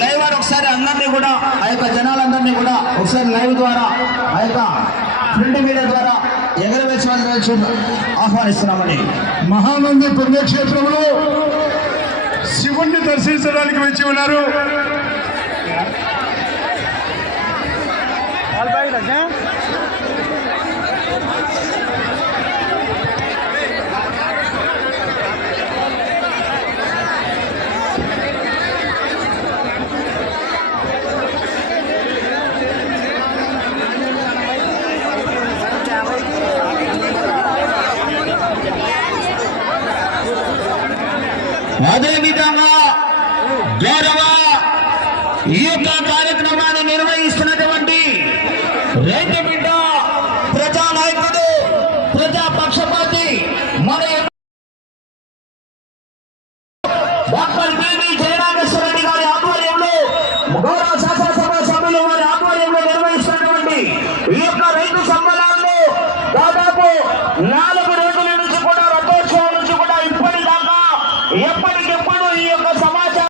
Live వారు ఒకసారి అందరినీ కూడా ఆ యొక్క జనాలందరినీ కూడా ఒకసారి లైవ్ ద్వారా ఆ యొక్క ప్రింట్ మీడియా ద్వారా ఎగరవేసి ఆహ్వానిస్తున్నామని మహానంది పుణ్యక్షేత్రంలో శివుణ్ణి దర్శించడానికి వచ్చి ఉన్నారు. అదేవిధంగా గౌరవ ఈ యొక్క కార్యక్రమాన్ని నిర్వహిస్తున్నటువంటి రైతు బిడ్డ ప్రజా నాయకుడు ప్రజా పక్షపాతి మన గౌరవ శాసనసభ వారి నిర్వహిస్తున్నటువంటి యొక్క